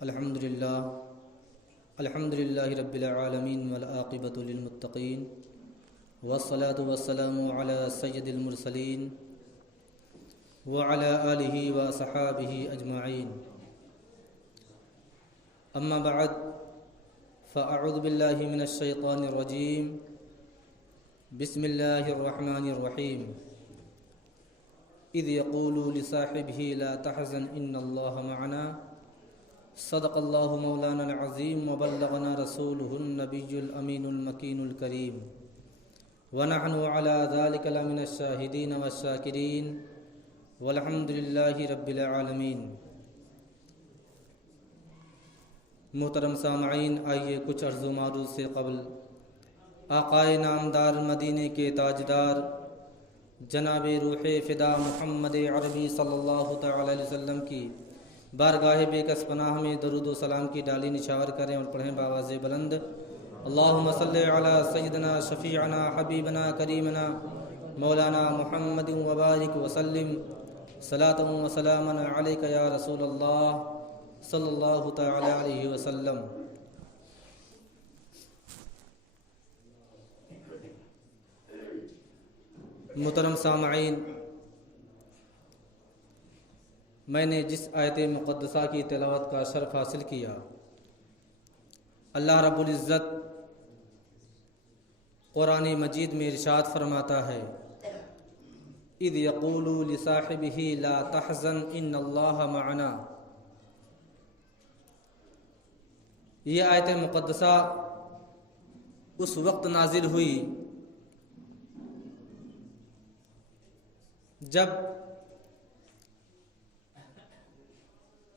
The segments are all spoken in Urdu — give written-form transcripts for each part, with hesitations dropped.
الحمد للہ رب العالمین والعاقبۃ للمتقین والصلاة والسلام علی سید المرسلین وعلی آلہ وصحابہ اجمعین اما بعد فاعوذ باللہ من الشیطان الرجیم بسم اللہ الرحمن الرحیم اذ یقول لصاحبہ لا تحزن ان اللہ معنا صدق اللہ مولانا العظیم وبلغنا رسولہ النبی الامین المکین الکریم ونحن علی ذلک لمن الشاہدین والشاکرین والحمد للہ رب العالمین۔ محترم سامعین، آئیے کچھ عرض و معروض سے قبل آقائے نامدار مدینے کے تاجدار جناب روح فدا محمد عربی صلی اللہ تعالی علیہ وسلم کی بارگاہ بے کس پناہ میں درود و سلام کی ڈالی نچھاور کریں اور پڑھیں بآواز بلند، اللہم صلی علی سیدنا شفیعنا حبیبنا کریمنا مولانا محمد وبارک وسلم صلاۃ و سلاما علیک یا رسول اللہ صلی اللہ تعالی علیہ وسلم۔ محترم سامعین، میں نے جس آیت مقدسہ کی تلاوت کا شرف حاصل کیا، اللہ رب العزت قرآن مجید میں ارشاد فرماتا ہے اذ یقول لصاحبہ لا تحزن ان اللہ معنا۔ یہ آیت مقدسہ اس وقت نازل ہوئی جب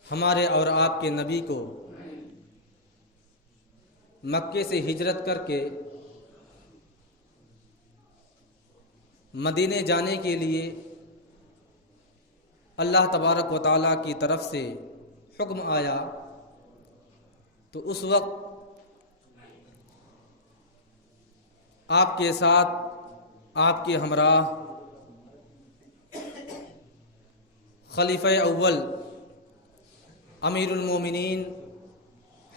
ہمارے اور آپ کے نبی کو مکے سے ہجرت کر کے مدینے جانے کے لیے اللہ تبارک و تعالیٰ کی طرف سے حکم آیا، تو اس وقت آپ کے ساتھ آپ کے ہمراہ خلیفہ اول امیر المومنین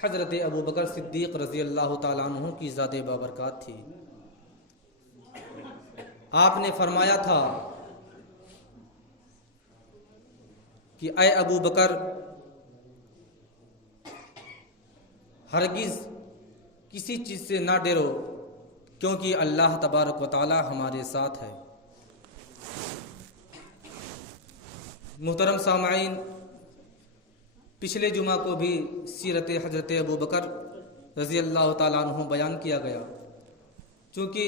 حضرت ابو بکر صدیق رضی اللہ تعالیٰ عنہ کی ذات بابرکات تھی۔ آپ نے فرمایا تھا کہ اے ابو بکر، ہرگز کسی چیز سے نہ ڈرو، کیونکہ اللہ تبارک و تعالیٰ ہمارے ساتھ ہے۔ محترم سامعین، پچھلے جمعہ کو بھی سیرت حضرت ابو بکر رضی اللہ تعالیٰ عنہ بیان کیا گیا، چونکہ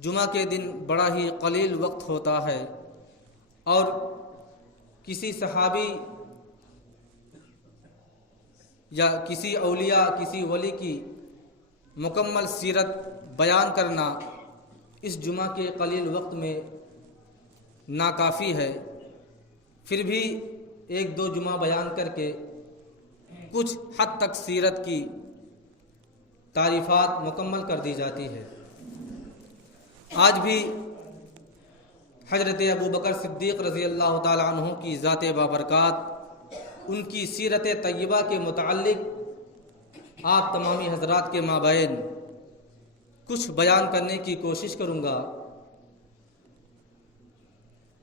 جمعہ کے دن بڑا ہی قلیل وقت ہوتا ہے اور کسی صحابی یا کسی اولیاء کسی ولی کی مکمل سیرت بیان کرنا اس جمعہ کے قلیل وقت میں ناکافی ہے، پھر بھی ایک دو جمعہ بیان کر کے کچھ حد تک سیرت کی تعریفات مکمل کر دی جاتی ہے۔ آج بھی حضرت ابو بکر صدیق رضی اللہ تعالی عنہ کی ذات بابرکات، ان کی سیرت طیبہ کے متعلق آپ تمامی حضرات کے مابین کچھ بیان کرنے کی کوشش کروں گا۔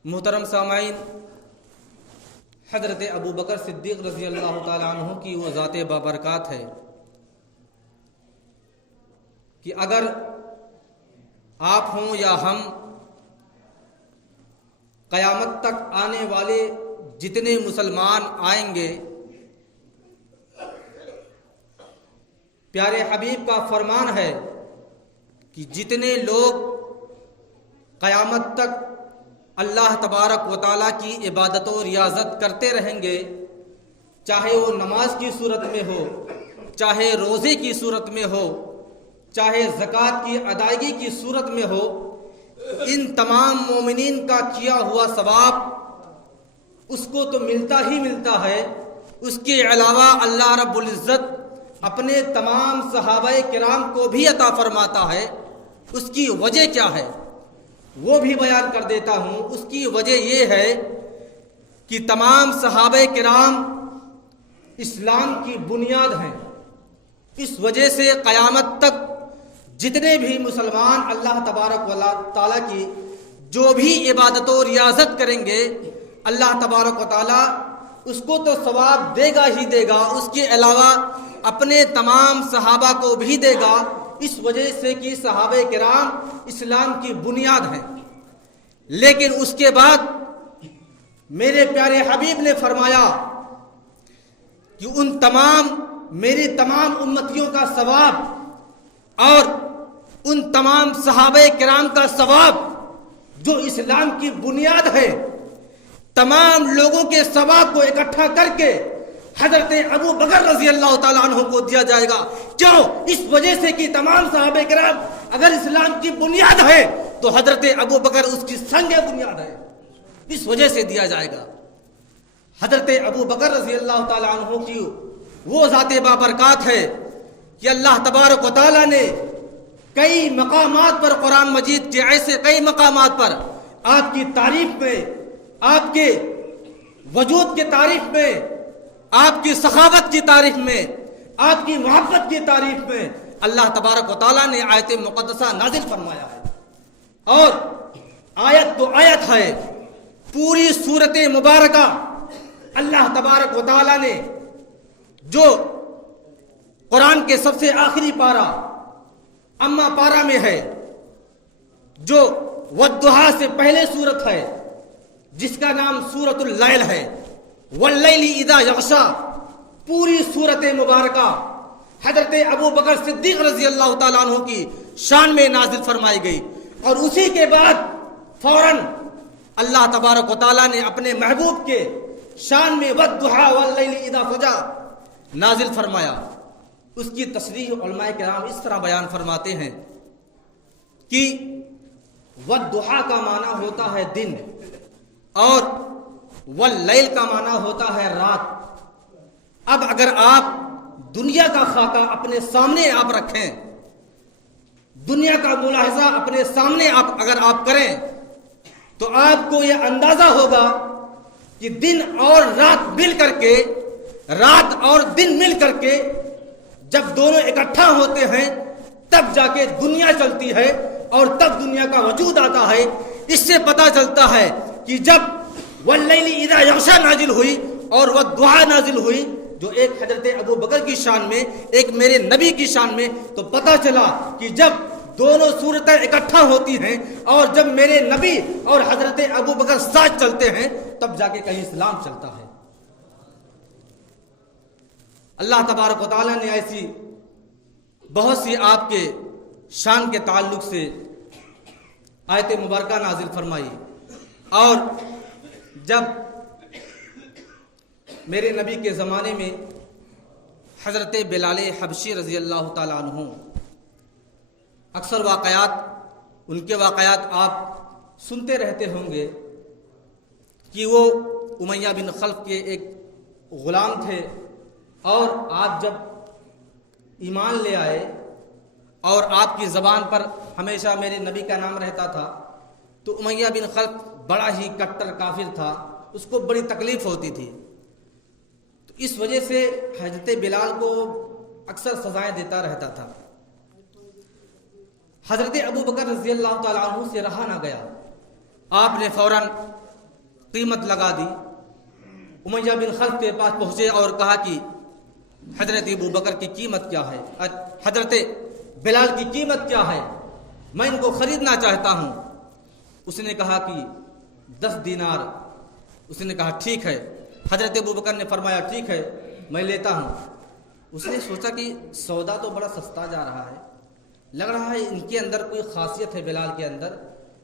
محترم سامعین، حضرت ابو بکر صدیق رضی اللہ تعالی عنہ کی وہ ذات بابرکات ہے کہ اگر آپ ہوں یا ہم، قیامت تک آنے والے جتنے مسلمان آئیں گے، پیارے حبیب کا فرمان ہے کہ جتنے لوگ قیامت تک اللہ تبارک و تعالیٰ کی عبادت و ریاضت کرتے رہیں گے، چاہے وہ نماز کی صورت میں ہو، چاہے روزے کی صورت میں ہو، چاہے زکوٰۃ کی ادائیگی کی صورت میں ہو، ان تمام مومنین کا کیا ہوا ثواب اس کو تو ملتا ہی ملتا ہے، اس کے علاوہ اللہ رب العزت اپنے تمام صحابہ کرام کو بھی عطا فرماتا ہے۔ اس کی وجہ کیا ہے وہ بھی بیان کر دیتا ہوں۔ اس کی وجہ یہ ہے کہ تمام صحابہ کرام اسلام کی بنیاد ہیں۔ اس وجہ سے قیامت تک جتنے بھی مسلمان اللہ تبارک و تعالیٰ کی جو بھی عبادت و ریاضت کریں گے، اللہ تبارک و تعالیٰ اس کو تو ثواب دے گا ہی دے گا، اس کے علاوہ اپنے تمام صحابہ کو بھی دے گا، اس وجہ سے کہ صحابہ کرام اسلام کی بنیاد ہیں۔ لیکن اس کے بعد میرے پیارے حبیب نے فرمایا کہ ان تمام میری تمام امتیوں کا ثواب اور ان تمام صحابہ کرام کا ثواب جو اسلام کی بنیاد ہے، تمام لوگوں کے ثواب کو اکٹھا کر کے حضرت ابو بکر رضی اللہ تعالیٰ عنہ کو دیا جائے گا۔ کیوں؟ اس وجہ سے کہ تمام صحابہ کرام اگر اسلام کی بنیاد ہے تو حضرت ابو بکر اس کی سنگ بنیاد ہے، اس وجہ سے دیا جائے گا۔ حضرت ابو بکر رضی اللہ تعالیٰ عنہ کی وہ ذات بابرکات ہے کہ اللہ تبارک و تعالیٰ نے کئی مقامات پر قرآن مجید کے ایسے کئی مقامات پر آپ کی تعریف میں، آپ کے وجود کی تعریف میں، آپ کی سخاوت کی تعریف میں، آپ کی محبت کی تعریف میں اللہ تبارک و تعالیٰ نے آیت مقدسہ نازل فرمایا ہے۔ اور آیت تو آیت ہے، پوری سورت مبارکہ اللہ تبارک و تعالیٰ نے جو قرآن کے سب سے آخری پارہ اما پارہ میں ہے، جو والضحیٰ سے پہلے سورت ہے جس کا نام سورۃ اللیل ہے، واللیل اذا یغشیٰ، پوری سورت مبارکہ حضرت ابو بکر صدیق رضی اللہ تعالیٰ عنہ کی شان میں نازل فرمائی گئی۔ اور اسی کے بعد فوراً اللہ تبارک و تعالیٰ نے اپنے محبوب کے شان میں والضحیٰ واللیل اذا سجیٰ نازل فرمایا۔ اس کی تصریح علماء کرام اس طرح بیان فرماتے ہیں کہ والضحیٰ کا معنی ہوتا ہے دن اور واللیل کا معنی ہوتا ہے رات۔ اب اگر آپ دنیا کا خاکہ اپنے سامنے آپ رکھیں، دنیا کا ملاحظہ اپنے سامنے اگر آپ کریں تو آپ کو یہ اندازہ ہوگا کہ دن اور رات مل کر کے، رات اور دن مل کر کے جب دونوں اکٹھا ہوتے ہیں تب جا کے دنیا چلتی ہے اور تب دنیا کا وجود آتا ہے۔ اس سے پتہ چلتا ہے کہ جب واللیل اذا یغشیٰ نازل ہوئی اور والضحیٰ نازل ہوئی، جو ایک حضرت ابو بکر کی شان میں، ایک میرے نبی کی شان میں، تو پتہ چلا کہ جب دونوں صورتیں اکٹھا ہوتی ہیں اور جب میرے نبی اور حضرت ابو بکر ساتھ چلتے ہیں تب جا کے کہیں اسلام چلتا ہے۔ اللہ تبارک و تعالیٰ نے ایسی بہت سی آپ کے شان کے تعلق سے آیت مبارکہ نازل فرمائی۔ اور جب میرے نبی کے زمانے میں حضرت بلال حبشی رضی اللہ تعالیٰ عنہ، اکثر واقعات، ان کے واقعات آپ سنتے رہتے ہوں گے کہ وہ امیہ بن خلف کے ایک غلام تھے، اور آپ جب ایمان لے آئے اور آپ کی زبان پر ہمیشہ میرے نبی کا نام رہتا تھا، تو امیہ بن خلف بڑا ہی کٹر کافر تھا، اس کو بڑی تکلیف ہوتی تھی، تو اس وجہ سے حضرت بلال کو اکثر سزائیں دیتا رہتا تھا۔ حضرت ابو بکر رضی اللہ تعالیٰ عنہ سے رہا نہ گیا، آپ نے فوراً قیمت لگا دی، امیہ بن خلف کے پاس پہنچے اور کہا کہ حضرت ابو بکر کی قیمت کیا ہے، حضرت بلال کی قیمت کیا ہے، میں ان کو خریدنا چاہتا ہوں۔ اس نے کہا کہ 10 دینار۔ اس نے کہا ٹھیک ہے۔ حضرت ابو بکر نے فرمایا ٹھیک ہے میں لیتا ہوں۔ اس نے سوچا کہ سودا تو بڑا سستا جا رہا ہے، لگ رہا ہے ان کے اندر کوئی خاصیت ہے بلال کے اندر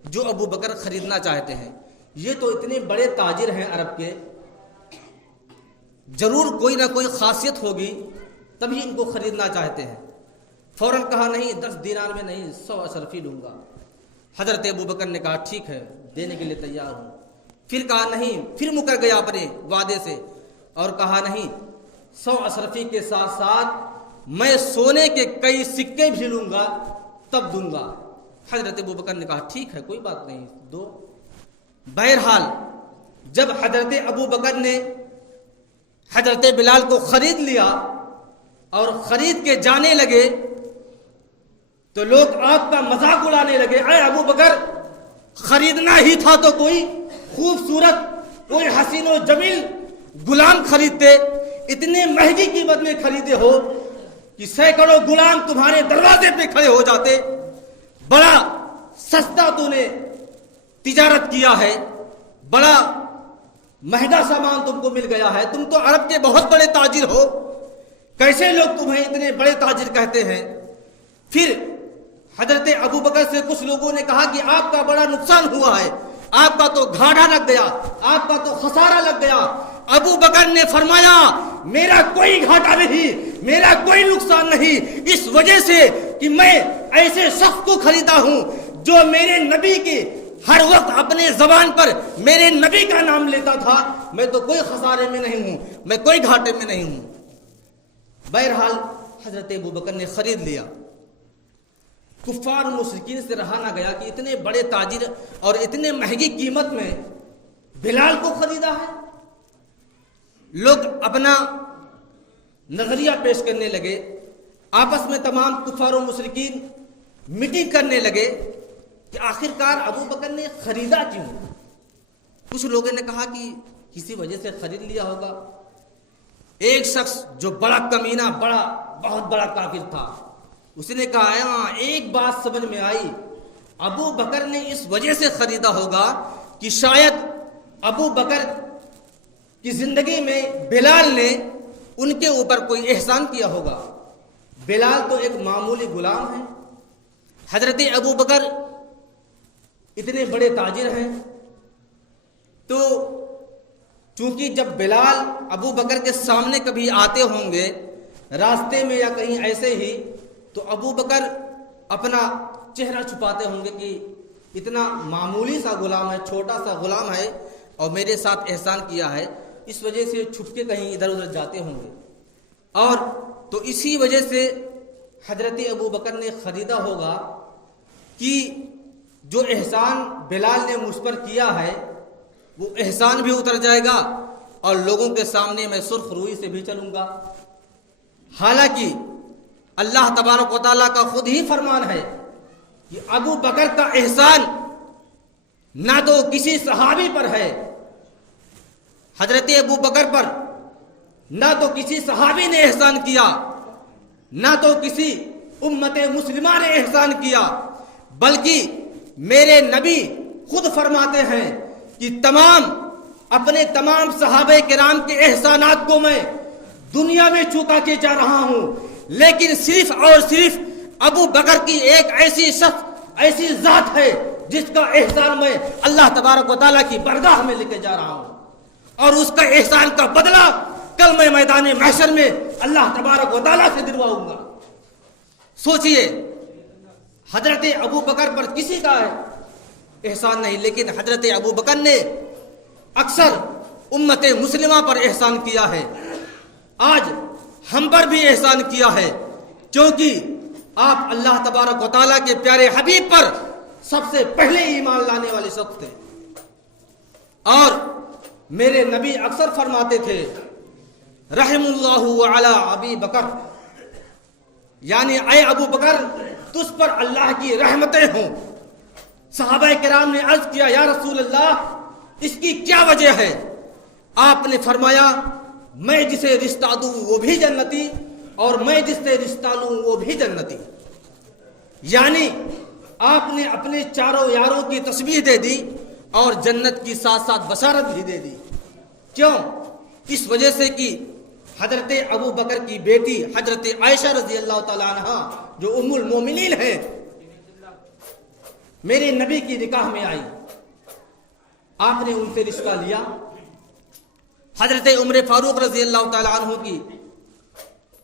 جو ابو بکر خریدنا چاہتے ہیں، یہ تو اتنے بڑے تاجر ہیں عرب کے، ضرور کوئی نہ کوئی خاصیت ہوگی تبھی ان کو خریدنا چاہتے ہیں۔ فوراً کہا نہیں 10 دینار میں نہیں 100 اشرفی لوں گا۔ حضرت ابو بکر نے کہا ٹھیک ہے دینے کے لیے تیار ہوں۔ پھر کہا نہیں، پھر مکر گیا اپنے وعدے سے اور کہا نہیں 100 اشرفی کے ساتھ ساتھ میں سونے کے کئی سکے بھی لوں گا تب دوں گا۔ حضرت ابو بکر نے کہا ٹھیک ہے کوئی بات نہیں دو۔ بہرحال جب حضرت ابو بکر نے حضرت بلال کو خرید لیا اور خرید کے جانے لگے تو لوگ آپ کا مذاق اڑانے لگے، اے ابو بکر، خریدنا ہی تھا تو کوئی خوبصورت، کوئی حسین و جمیل غلام خریدتے، اتنے مہنگی قیمت میں خریدے ہو کہ سینکڑوں غلام تمہارے دروازے پہ کھڑے ہو جاتے، بڑا سستا تو نے تجارت کیا ہے، بڑا مہنگا سامان تم کو مل گیا ہے، تم تو عرب کے بہت بڑے تاجر ہو، کیسے لوگ تمہیں اتنے بڑے تاجر کہتے ہیں؟ پھر حضرت ابو بکر سے کچھ لوگوں نے کہا کہ آپ کا بڑا نقصان ہوا ہے، آپ کا تو گھاٹا لگ گیا، آپ کا تو خسارہ لگ گیا۔ ابو بکر نے فرمایا میرا کوئی گھاٹا نہیں، میرا کوئی نقصان نہیں، اس وجہ سے کہ میں ایسے شخص کو خریدا ہوں جو میرے نبی کے ہر وقت اپنے زبان پر میرے نبی کا نام لیتا تھا، میں تو کوئی خسارے میں نہیں ہوں، میں کوئی گھاٹے میں نہیں ہوں۔ بہرحال حضرت ابو بکر نے خرید لیا۔ کفار و مشرکین سے رہا نہ گیا کہ اتنے بڑے تاجر اور اتنے مہنگی قیمت میں بلال کو خریدا ہے۔ لوگ اپنا نظریہ پیش کرنے لگے، آپس میں تمام کفار و مشرکین میٹنگ کرنے لگے کہ آخر کار ابو بکر نے خریدا کیوں؟ کچھ لوگوں نے کہا کہ کسی وجہ سے خرید لیا ہوگا۔ ایک شخص جو بڑا کمینہ، بہت بڑا کافر تھا، اس نے کہا ایک بات سمجھ میں آئی، ابو بکر نے اس وجہ سے خریدا ہوگا کہ شاید ابو بکر کی زندگی میں بلال نے ان کے اوپر کوئی احسان کیا ہوگا۔ بلال تو ایک معمولی غلام ہے، حضرت ابو بکر اتنے بڑے تاجر ہیں، تو چونکہ جب بلال ابو بکر کے سامنے کبھی آتے ہوں گے راستے میں یا کہیں ایسے ہی، تو ابو بکر اپنا چہرہ چھپاتے ہوں گے کہ اتنا معمولی سا غلام ہے، چھوٹا سا غلام ہے اور میرے ساتھ احسان کیا ہے، اس وجہ سے چھپ کے کہیں ادھر ادھر جاتے ہوں گے، اور تو اسی وجہ سے حضرت ابو بکر نے خریدا ہوگا کہ جو احسان بلال نے مجھ پر کیا ہے وہ احسان بھی اتر جائے گا اور لوگوں کے سامنے میں سرخ روئی سے بھی چلوں گا۔ حالانکہ اللہ تبارک و تعالیٰ کا خود ہی فرمان ہے کہ ابو بکر کا احسان نہ تو کسی صحابی پر ہے، حضرت ابو بکر پر نہ تو کسی صحابی نے احسان کیا، نہ تو کسی امت مسلمہ نے احسان کیا، بلکہ میرے نبی خود فرماتے ہیں کہ اپنے تمام صحابہ کرام کے احسانات کو میں دنیا میں چکا کے جا رہا ہوں، لیکن صرف اور صرف ابو بکر کی ایک ایسی شخص، ایسی ذات ہے جس کا احسان میں اللہ تبارک و تعالیٰ کی بارگاہ میں لے کے جا رہا ہوں، اور اس کا احسان کا بدلہ کل میں میدان محشر میں اللہ تبارک و تعالیٰ سے دلواؤں گا۔ سوچئے، حضرت ابو بکر پر کسی کا احسان نہیں، لیکن حضرت ابو بکر نے اکثر امت مسلمہ پر احسان کیا ہے، آج ہم پر بھی احسان کیا ہے، کیونکہ آپ اللہ تبارک و تعالیٰ کے پیارے حبیب پر سب سے پہلے ایمان لانے والے شخص تھے، اور میرے نبی اکثر فرماتے تھے رحم اللہ علی ابی بکر، یعنی اے ابو بکر تجھ پر اللہ کی رحمتیں ہوں۔ صحابہ کرام نے عرض کیا یا رسول اللہ اس کی کیا وجہ ہے؟ آپ نے فرمایا میں جسے رشتہ دوں وہ بھی جنتی اور میں جس سے رشتہ لوں وہ بھی جنتی، یعنی آپ نے اپنے چاروں یاروں کی تشبیہ دے دی اور جنت کی ساتھ ساتھ بشارت بھی دے دی۔ کیوں؟ اس وجہ سے کہ حضرت ابو بکر کی بیٹی حضرت عائشہ رضی اللہ تعالی عنہ جو ام المومنین ہیں میرے نبی کی نکاح میں آئی، آپ نے ان سے رشتہ لیا۔ حضرت عمر فاروق رضی اللہ تعالی عنہ کی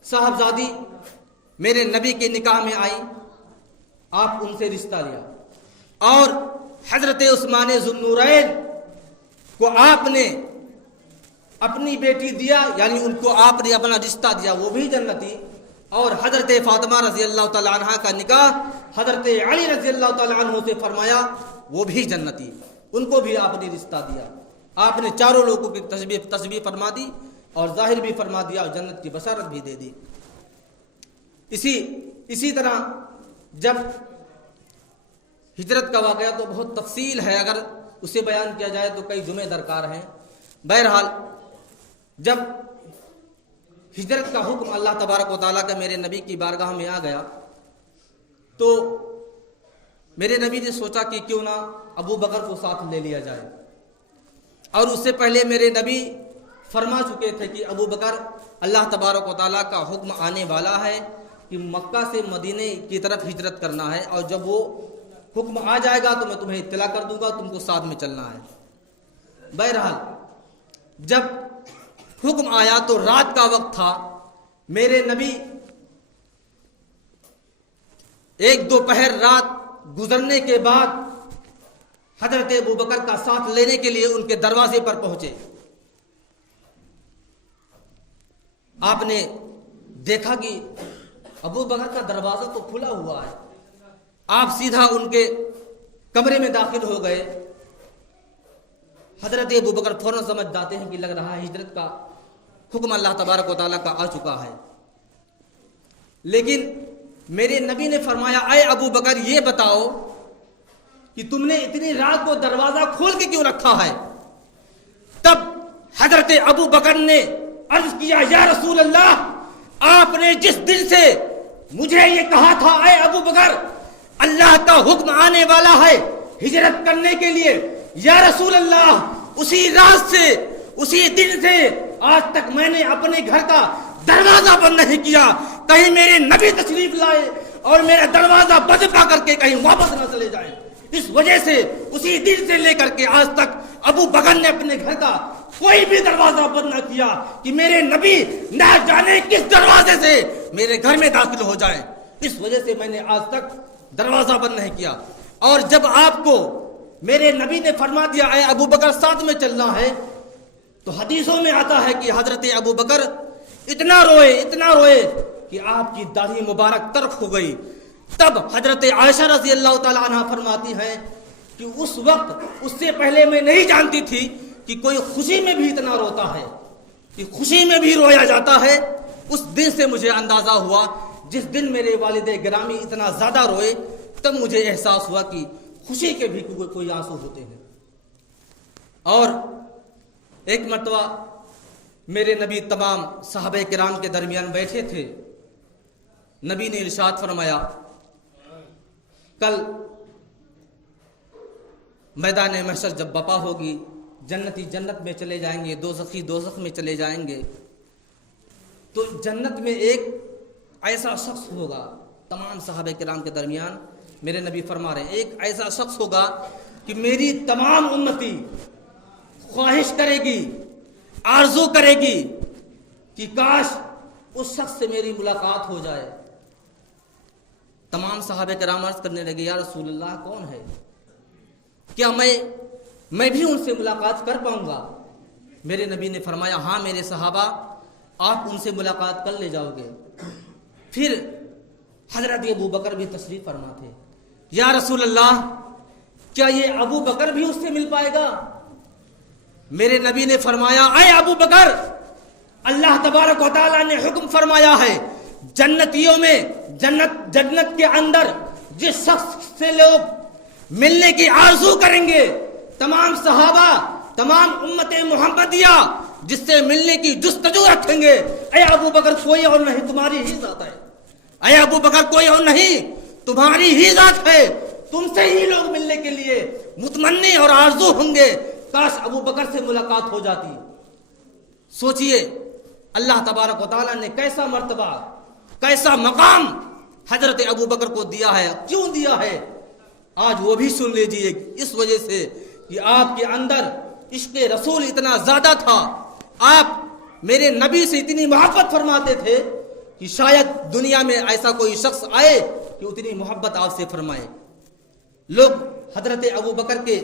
صاحبزادی میرے نبی کے نکاح میں آئی، آپ ان سے رشتہ لیا، اور حضرت عثمان ذو النورین کو آپ نے اپنی بیٹی دیا، یعنی ان کو آپ نے اپنا رشتہ دیا، وہ بھی جنتی، اور حضرت فاطمہ رضی اللہ تعالی عنہ کا نکاح حضرت علی رضی اللہ تعالی عنہ سے فرمایا، وہ بھی جنتی، ان کو بھی آپ نے رشتہ دیا۔ آپ نے چاروں لوگوں کی تشبیہ فرما دی اور ظاہر بھی فرما دیا اور جنت کی بشارت بھی دے دی۔ اسی طرح جب ہجرت کا واقعہ تو بہت تفصیل ہے، اگر اسے بیان کیا جائے تو کئی جمعے درکار ہیں۔ بہرحال جب ہجرت کا حکم اللہ تبارک و تعالیٰ کا میرے نبی کی بارگاہ میں آ گیا تو میرے نبی نے سوچا کہ کیوں نہ ابو بکر کو ساتھ لے لیا جائے، اور اس سے پہلے میرے نبی فرما چکے تھے کہ ابو بکر اللہ تبارک و تعالیٰ کا حکم آنے والا ہے کہ مکہ سے مدینے کی طرف ہجرت کرنا ہے، اور جب وہ حکم آ جائے گا تو میں تمہیں اطلاع کر دوں گا، تم کو ساتھ میں چلنا ہے۔ بہرحال جب حکم آیا تو رات کا وقت تھا، میرے نبی ایک دوپہر رات گزرنے کے بعد حضرت ابو بکر کا ساتھ لینے کے لیے ان کے دروازے پر پہنچے۔ آپ نے دیکھا کہ ابو بکر کا دروازہ تو کھلا ہوا ہے، آپ سیدھا ان کے کمرے میں داخل ہو گئے۔ حضرت ابو بکر فوراً سمجھ جاتے ہیں کہ لگ رہا ہے ہجرت کا حکم اللہ تبارک و تعالیٰ کا آ چکا ہے، لیکن میرے نبی نے فرمایا اے ابو بکر یہ بتاؤ کہ تم نے اتنی رات کو دروازہ کھول کے کیوں رکھا ہے؟ تب حضرت ابو بکر نے عرض کیا یا رسول اللہ، آپ نے جس دن سے مجھے یہ کہا تھا اے ابو بکر اللہ کا حکم آنے والا ہے ہجرت کرنے کے لیے، یا رسول اللہ اسی رات سے اسی دن سے آج تک میں نے اپنے گھر کا دروازہ بند نہیں کیا، کہیں میرے نبی تشریف لائے اور میرا دروازہ بند پا کر کے کہیں واپس نہ چلے جائیں۔ اس وجہ سے اسی دن سے لے کر کے آج تک ابو بکر نے اپنے گھر کا کوئی بھی دروازہ بند نہ کیا کہ میرے نبی نہ جانے کس دروازے سے میرے گھر میں داخل ہو جائیں، اس وجہ سے میں نے آج تک دروازہ بند نہیں کیا۔ اور جب آپ کو میرے نبی نے فرما دیا اے ابو بکر ساتھ میں چلنا ہے، تو حدیثوں میں آتا ہے کہ حضرت ابو بکر اتنا روئے کہ آپ کی داڑھی مبارک ترک ہو گئی۔ تب حضرت عائشہ رضی اللہ تعالی عنہ فرماتی ہیں کہ اس وقت اس سے پہلے میں نہیں جانتی تھی کہ کوئی خوشی میں بھی اتنا روتا ہے، کہ خوشی میں بھی رویا جاتا ہے۔ اس دن سے مجھے اندازہ ہوا، جس دن میرے والد گرامی اتنا زیادہ روئے تب مجھے احساس ہوا کہ خوشی کے بھی کوئی آنسو ہوتے ہیں۔ اور ایک مرتبہ میرے نبی تمام صحابہ کرام کے درمیان بیٹھے تھے، نبی نے ارشاد فرمایا کل میدان محشر جب بپا ہوگی، جنتی جنت میں چلے جائیں گے، دوزخی دوزخ میں چلے جائیں گے، تو جنت میں ایک ایسا شخص ہوگا، تمام صحابہ کرام کے درمیان میرے نبی فرما رہے ہیں ایک ایسا شخص ہوگا کہ میری تمام امتی خواہش کرے گی، آرزو کرے گی کہ کاش اس شخص سے میری ملاقات ہو جائے۔ تمام صحابہ کرام عرض کرنے لگے یا رسول اللہ کون ہے؟ کیا میں بھی ان سے ملاقات کر پاؤں گا؟ میرے نبی نے فرمایا ہاں میرے صحابہ آپ ان سے ملاقات کر لے جاؤ گے۔ پھر حضرت ابو بکر بھی تشریف فرما تھے، یا رسول اللہ کیا یہ ابو بکر بھی اس سے مل پائے گا؟ میرے نبی نے فرمایا اے ابو بکر اللہ تبارک و تعالیٰ نے حکم فرمایا ہے جنتیوں میں جنت کے اندر جس شخص سے لوگ ملنے کی آرزو کریں گے، تمام صحابہ تمام امت محمدیہ جس سے ملنے کی جستجو رکھیں گے، اے ابو بکر کوئی اور نہیں تمہاری ہی ذات ہے، اے ابو بکر کوئی اور نہیں تمہاری ہی ذات ہے، تم سے ہی لوگ ملنے کے لیے متمنی اور آرزو ہوں گے، کاش ابو بکر سے ملاقات ہو جاتی۔ سوچئے اللہ تبارک و تعالیٰ نے کیسا مرتبہ کیسا مقام حضرت ابو بکر کو دیا ہے، کیوں دیا ہے آج وہ بھی سن لیجئے۔ اس وجہ سے کہ آپ کے اندر عشق رسول اتنا زیادہ تھا، آپ میرے نبی سے اتنی محبت فرماتے تھے کہ شاید دنیا میں ایسا کوئی شخص آئے کہ اتنی محبت آپ سے فرمائے۔ لوگ حضرت ابو بکر کے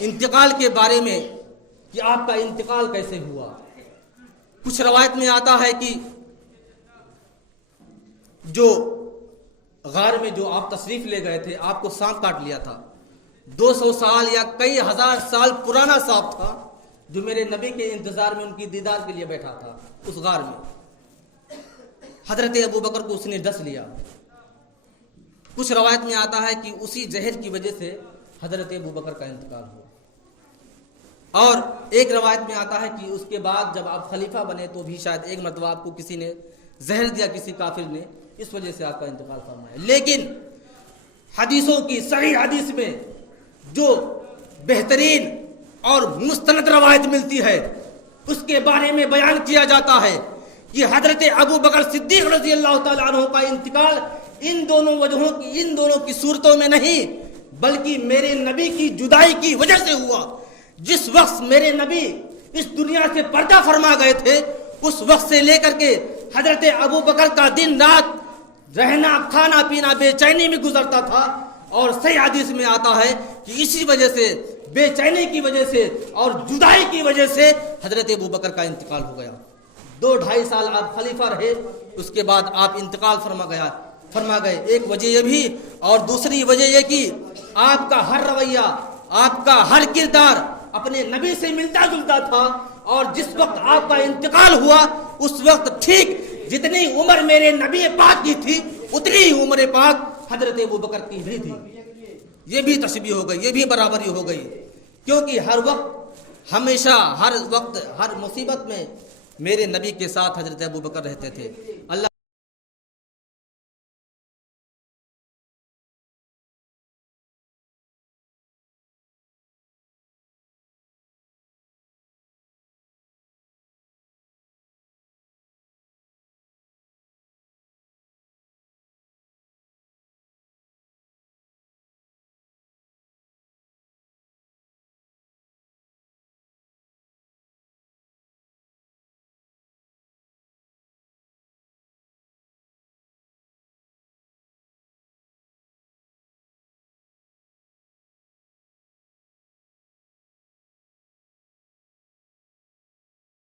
انتقال کے بارے میں کہ آپ کا انتقال کیسے ہوا، کچھ روایت میں آتا ہے کہ جو غار میں جو آپ تشریف لے گئے تھے آپ کو سانپ کاٹ لیا تھا، 200 سال یا کئی ہزار سال پرانا سانپ تھا، جو میرے نبی کے انتظار میں ان کی دیدار کے لیے بیٹھا تھا اس غار میں، حضرت ابو بکر کو اس نے ڈس لیا۔ کچھ روایت میں آتا ہے کہ اسی زہر کی وجہ سے حضرت ابو بکر کا انتقال ہوا، اور ایک روایت میں آتا ہے کہ اس کے بعد جب آپ خلیفہ بنے تو بھی شاید ایک مرتبہ آپ کو کسی نے زہر دیا، کسی کافر نے، اس وجہ سے آپ کا انتقال فرمایا۔ لیکن حدیثوں کی صحیح حدیث میں جو بہترین اور مستند روایت ملتی ہے اس کے بارے میں بیان کیا جاتا ہے کہ حضرت ابو بکر صدیق رضی اللہ تعالیٰ عنہ کا انتقال ان دونوں کی صورتوں میں نہیں بلکہ میرے نبی کی جدائی کی وجہ سے ہوا۔ جس وقت میرے نبی اس دنیا سے پردہ فرما گئے تھے اس وقت سے لے کر کے حضرت ابو بکر کا دن رات رہنا کھانا پینا بے چینی میں گزرتا تھا، اور صحیح حدیث میں آتا ہے کہ اسی وجہ سے، بے چینی کی وجہ سے اور جدائی کی وجہ سے حضرت ابو بکر کا انتقال ہو گیا۔ 2-2.5 سال آپ خلیفہ رہے، اس کے بعد آپ انتقال فرما گئے۔ ایک وجہ یہ بھی، اور دوسری وجہ یہ کہ آپ کا ہر رویہ، آپ کا ہر کردار اپنے نبی سے ملتا جلتا تھا، اور جس وقت آپ کا انتقال ہوا اس وقت ٹھیک جتنی عمر میرے نبی پاک کی تھی اتنی ہی عمر پاک حضرت ابو بکر کی بھی تھی۔ یہ بھی تشبیہ ہو گئی، یہ بھی برابری ہو گئی، کیونکہ ہر وقت، ہمیشہ، ہر وقت، ہر مصیبت میں میرے نبی کے ساتھ حضرت ابو بکر رہتے تھے۔ اللہ